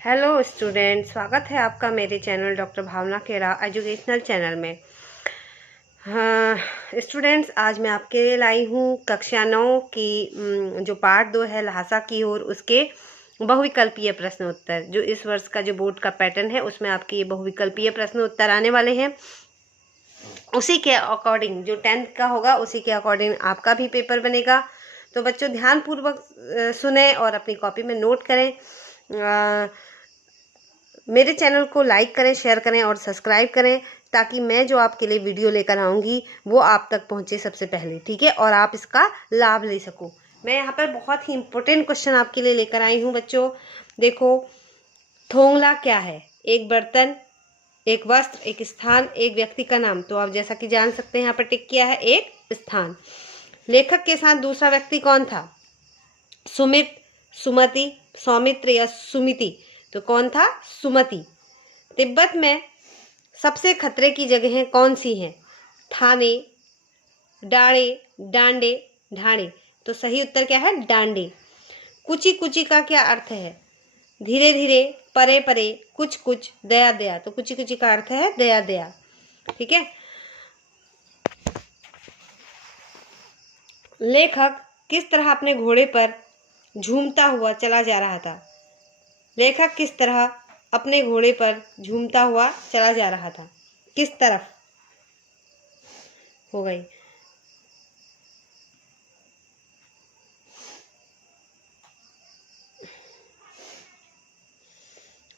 Hello student, स्वागत है आपका मेरे चैनल डॉक्टर भावना खेड़ा एजुकेशनल चैनल में। स्टूडेंट्स, आज मैं आपके लिए लाई हूँ कक्षा 9 की जो पार्ट 2 है लहासा की ओर, उसके बहुविकल्पीय प्रश्न उत्तर। जो इस वर्ष का जो बोर्ड का पैटर्न है उसमें आपके ये बहुविकल्पीय प्रश्न उत्तर आने वाले हैं। उसी के अकॉर्डिंग जो 10th का होगा उसी के अकॉर्डिंग आपका भी पेपर बनेगा। तो बच्चों ध्यानपूर्वक सुने और अपनी कॉपी में नोट करें। मेरे चैनल को लाइक करें, शेयर करें और सब्सक्राइब करें, ताकि मैं जो आपके लिए वीडियो लेकर आऊँगी वो आप तक पहुँचे सबसे पहले, ठीक है, और आप इसका लाभ ले सको। मैं यहाँ पर बहुत ही इम्पोर्टेंट क्वेश्चन आपके लिए लेकर आई हूँ बच्चों। देखो, थोंगला क्या है? एक बर्तन, एक वस्त्र, एक स्थान, एक व्यक्ति का नाम। तो आप जैसा कि जान सकते हैं यहाँ पर टिक किया है एक स्थान। लेखक के साथ दूसरा व्यक्ति कौन था? सुमित, सुमति, सौमित्र या सुमिति? तो कौन था? सुमति। तिब्बत में सबसे खतरे की जगहें कौन सी हैं? थाने, डाड़े, डांडे, ढाणे। तो सही उत्तर क्या है? डांडे। कुची कुची का क्या अर्थ है? धीरे धीरे, परे परे, कुछ कुछ, दया दया। तो कुची कुची का अर्थ है दया दया, ठीक है। लेखक किस तरह अपने घोड़े पर झूमता हुआ चला जा रहा था? लेखक किस तरह अपने घोड़े पर झूमता हुआ चला जा रहा था? किस तरफ हो गई?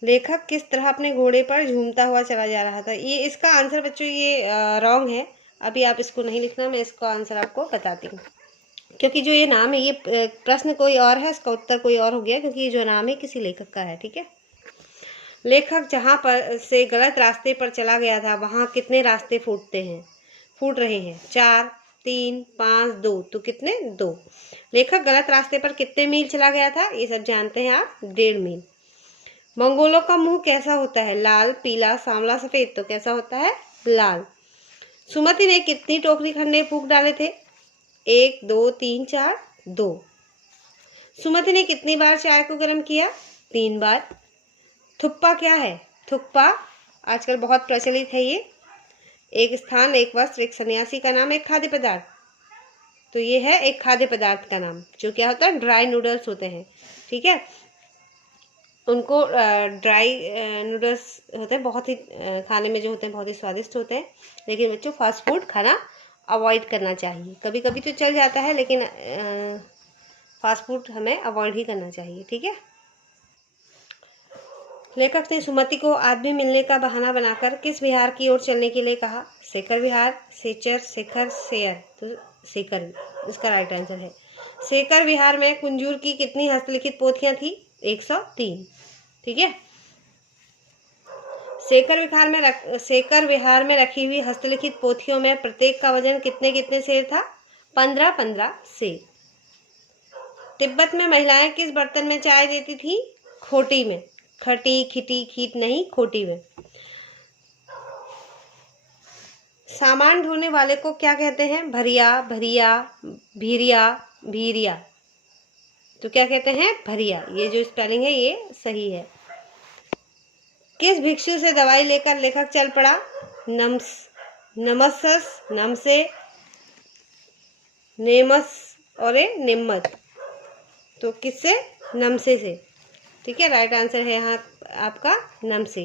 लेखक किस तरह अपने घोड़े पर झूमता हुआ चला जा रहा था। ये इसका आंसर बच्चों ये रॉन्ग है। अभी आप इसको नहीं लिखना, मैं इसका आंसर आपको बताती हूँ। क्योंकि जो ये नाम है, ये प्रश्न कोई और है, इसका उत्तर कोई और हो गया, क्योंकि ये जो नाम है किसी लेखक का है, ठीक है। लेखक जहाँ पर से गलत रास्ते पर चला गया था वहाँ कितने रास्ते फूट रहे हैं? 4, 3, 5, 2। तो कितने? 2। लेखक गलत रास्ते पर कितने मील चला गया था? ये सब जानते हैं आप, 1.5 मील। मंगोलों का मुंह कैसा होता है? लाल, पीला, सांवला, सफेद। तो कैसा होता है? लाल। सुमति ने कितनी टोकरी खन्ने फूंक डाले थे? 1, 2, 3, 4, 2। सुमति ने कितनी बार चाय को गर्म किया? 3 बार। थुप्पा क्या है? थुप्पा आजकल बहुत प्रचलित है ये। एक स्थान, एक वस्त्र, एक सन्यासी का नाम, एक खाद्य पदार्थ। तो ये है एक खाद्य पदार्थ का नाम, जो क्या होता है? ड्राई नूडल्स होते हैं, ठीक है। उनको ड्राई नूडल्स होते हैं, बहुत ही खाने में जो होते हैं बहुत ही स्वादिष्ट होते हैं। लेकिन बच्चों, फास्ट फूड खाना अवॉइड करना चाहिए। कभी कभी तो चल जाता है, लेकिन फास्ट फूड हमें अवॉइड ही करना चाहिए, ठीक है। लेखक ने सुमति को आदमी मिलने का बहाना बनाकर किस विहार की ओर चलने के लिए कहा? शेखर विहार, सेचर, शेखर, शेयर। तो शेखर इसका राइट आंसर है। शेखर विहार में कुंजूर की कितनी हस्तलिखित पोथियां थी? 103, ठीक है। शेखर विहार में रखी हुई हस्तलिखित पोथियों में प्रत्येक का वजन कितने कितने सेर था? 15-15 सेर। तिब्बत में महिलाएं किस बर्तन में चाय देती थी? खोटी में। खटी, खिटी, खीट नहीं, खोटी में। सामान ढोने वाले को क्या कहते हैं? भरिया, भरिया, भीरिया, भीरिया। तो क्या कहते हैं? भरिया। ये जो स्पेलिंग है ये सही है। किस भिक्षु से दवाई लेकर लेखक चल पड़ा? नमस्स, नमसे, नेमस और निम्मत। तो किससे? नमसे से, ठीक है। राइट आंसर है यहाँ आपका नमसे।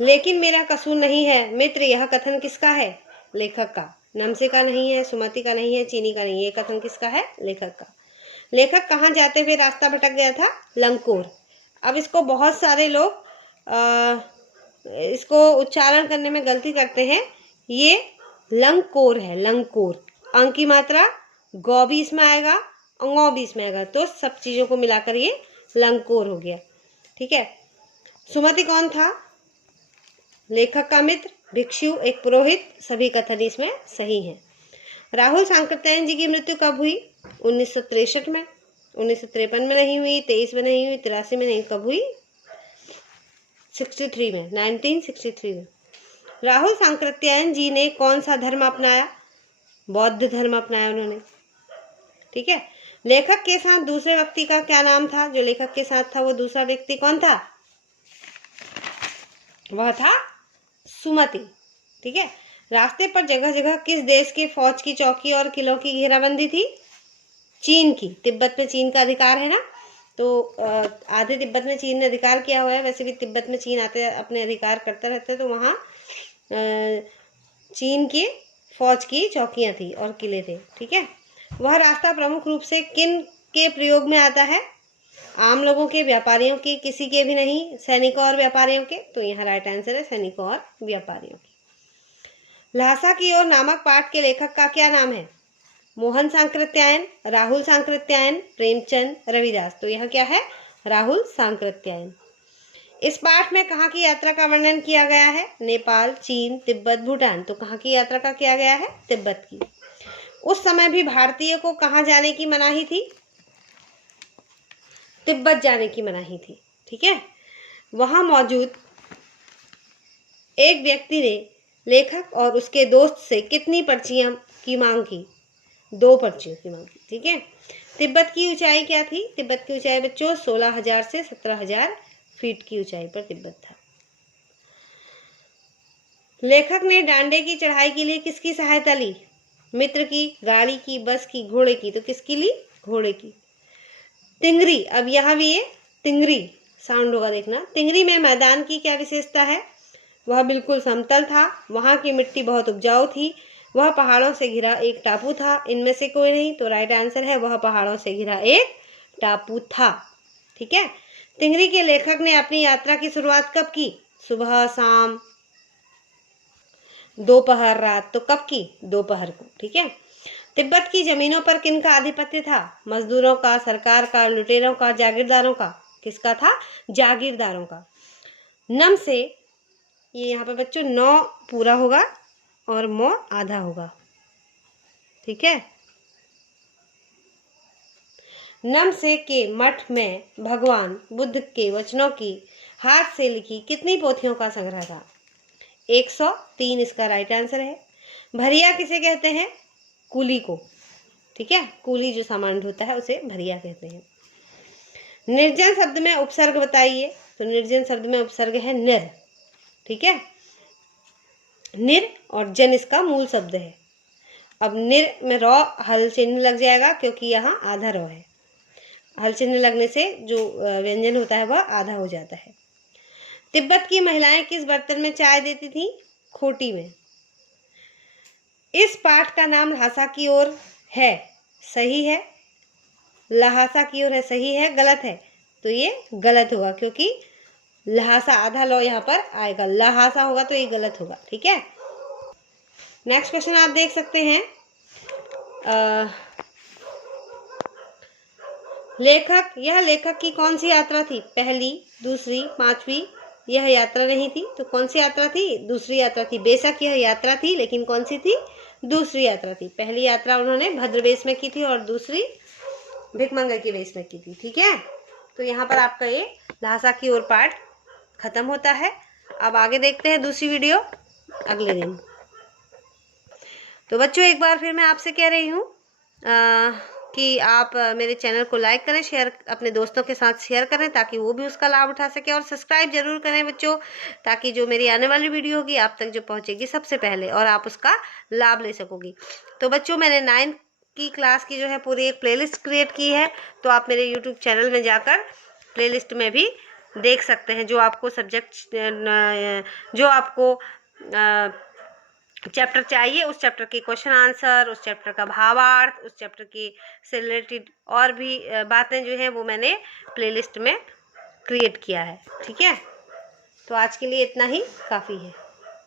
लेकिन मेरा कसूर नहीं है मित्र, यह कथन किसका है? लेखक का। नमसे का नहीं है, सुमति का नहीं है, चीनी का नहीं है। ये कथन किसका है? लेखक का। लेखक कहाँ जाते हुए रास्ता भटक गया था? लंकोर। अब इसको बहुत सारे लोग इसको उच्चारण करने में गलती करते हैं। ये लंकोर है, लंकोर। अंक की मात्रा गौ भी इसमें आएगा, अंगौ भी इसमें आएगा, तो सब चीज़ों को मिलाकर ये लंकोर हो गया, ठीक है। सुमति कौन था? लेखक का मित्र, भिक्षु, एक पुरोहित। सभी कथन इसमें सही हैं। राहुल सांकृत्यायन जी की मृत्यु कब हुई? 1963 में। 1953 में नहीं हुई, 23 में नहीं हुई, 83 में नहीं। कब हुई? 63 में, 1963 में। राहुल सांकृत्यायन जी ने कौन सा धर्म अपनाया? बौद्ध धर्म अपनाया उन्होंने, ठीक है। लेखक के साथ दूसरे व्यक्ति का क्या नाम था? जो लेखक के साथ था वो दूसरा व्यक्ति कौन था? वह था सुमति, ठीक है। रास्ते पर जगह जगह किस देश के फौज की चौकी और किलों की घेराबंदी थी? चीन की। तिब्बत में चीन का अधिकार है ना, तो आधे तिब्बत में चीन ने अधिकार किया हुआ है। वैसे भी तिब्बत में चीन आते अपने अधिकार करता रहता है, तो वहाँ चीन की फौज की चौकियाँ थी और किले थे, ठीक है। वह रास्ता प्रमुख रूप से किन के प्रयोग में आता है? आम लोगों के, व्यापारियों के, किसी के भी नहीं, सैनिकों और व्यापारियों के। तो यहाँ राइट आंसर है सैनिकों और व्यापारियों के। ल्हासा की ओर नामक पाठ के लेखक का क्या नाम है? मोहन सांकृत्यायन, राहुल सांकृत्यायन, प्रेमचंद, रविदास। तो यह क्या है? राहुल सांकृत्यायन। इस पाठ में कहाँ की यात्रा का वर्णन किया गया है? नेपाल, चीन, तिब्बत, भूटान। तो कहाँ की यात्रा का किया गया है? तिब्बत की। उस समय भी भारतीय को कहाँ जाने की मनाही थी? तिब्बत जाने की मनाही थी, ठीक है। वहां मौजूद एक व्यक्ति ने लेखक और उसके दोस्त से कितनी पर्चियां की मांग की? 2 पर्चियों की मांग की, ठीक है। तिब्बत की ऊंचाई क्या थी? तिब्बत की ऊंचाई बच्चों 16,000 से 17,000 फीट की ऊंचाई पर तिब्बत था। लेखक ने डांडे की चढ़ाई के लिए किसकी सहायता ली? मित्र की, गाड़ी की, बस की, घोड़े की। तो किसकी ली? घोड़े की। तिंगरी, अब यहाँ भी ये तिंगरी साउंड होगा, देखना। तिंगरी में मैदान की क्या विशेषता है? वह बिल्कुल समतल था, वहाँ की मिट्टी बहुत उपजाऊ थी, वह पहाड़ों से घिरा एक टापू था। इनमें से कोई नहीं। तो राइट आंसर है वह पहाड़ों से घिरा एक टापू था, ठीक है। तिंगरी के लेखक ने अपनी यात्रा की शुरुआत कब की? सुबह, शाम, दोपहर, रात। तो कब की? दोपहर को, ठीक है। तिब्बत की जमीनों पर किनका आधिपत्य था? मजदूरों का, सरकार का, लुटेरों का, जागीरदारों का। किसका था? जागीरदारों का। नम से, ये यहाँ पे बच्चों 9 पूरा होगा और मो आधा होगा, ठीक है। नम से के मठ में भगवान बुद्ध के वचनों की हाथ से लिखी कितनी पोथियों का संग्रह था? 103 इसका राइट आंसर है। भरिया किसे कहते हैं? कूली को, ठीक है। कूली जो सामान ढोता है उसे भरिया कहते हैं। निर्जन शब्द में उपसर्ग बताइए। तो निर्जन शब्द में उपसर्ग है निर, ठीक है। निर और जन इसका मूल शब्द है। अब निर में रॉ हल चिन्ह लग जाएगा क्योंकि यहाँ आधा रॉ है। हल चिन्ह लगने से जो व्यंजन होता है वह आधा हो जाता है। तिब्बत की महिलाएं किस बर्तन में चाय देती थी? खोटी में। इस पाठ का नाम ल्हासा की ओर है, सही है? ल्हासा की ओर है, सही है, गलत है? तो ये गलत होगा क्योंकि ल्हासा आधा लो यहाँ पर आएगा, ल्हासा होगा तो ये गलत होगा, ठीक है। नेक्स्ट क्वेश्चन आप देख सकते हैं। यह लेखक की कौन सी यात्रा थी? पहली, दूसरी, 5वीं? यह यात्रा नहीं थी। तो कौन सी यात्रा थी? दूसरी यात्रा थी। बेशक यह यात्रा थी लेकिन कौन सी थी? दूसरी यात्रा थी। पहली यात्रा उन्होंने भद्रवेश में की थी और दूसरी भिकमंगा के वेश में की थी, ठीक है। तो यहाँ पर आपका ये ल्हासा की ओर पार्ट खत्म होता है। अब आगे देखते हैं दूसरी वीडियो अगले दिन। तो बच्चों एक बार फिर मैं आपसे कह रही हूँ कि आप मेरे चैनल को लाइक करें, शेयर, अपने दोस्तों के साथ शेयर करें ताकि वो भी उसका लाभ उठा सके, और सब्सक्राइब जरूर करें बच्चों, ताकि जो मेरी आने वाली वीडियो होगी आप तक जो पहुंचेगी सबसे पहले और आप उसका लाभ ले सकोगी। तो बच्चों मैंने 9th की क्लास की जो है पूरी एक प्लेलिस्ट क्रिएट की है, तो आप मेरे यूट्यूब चैनल में जाकर प्लेलिस्ट में भी देख सकते हैं। जो आपको सब्जेक्ट, जो आपको चैप्टर चाहिए उस चैप्टर के क्वेश्चन आंसर, उस चैप्टर का भावार्थ, उस चैप्टर की से रिलेटेड और भी बातें जो है वो मैंने प्लेलिस्ट में क्रिएट किया है, ठीक है। तो आज के लिए इतना ही काफ़ी है।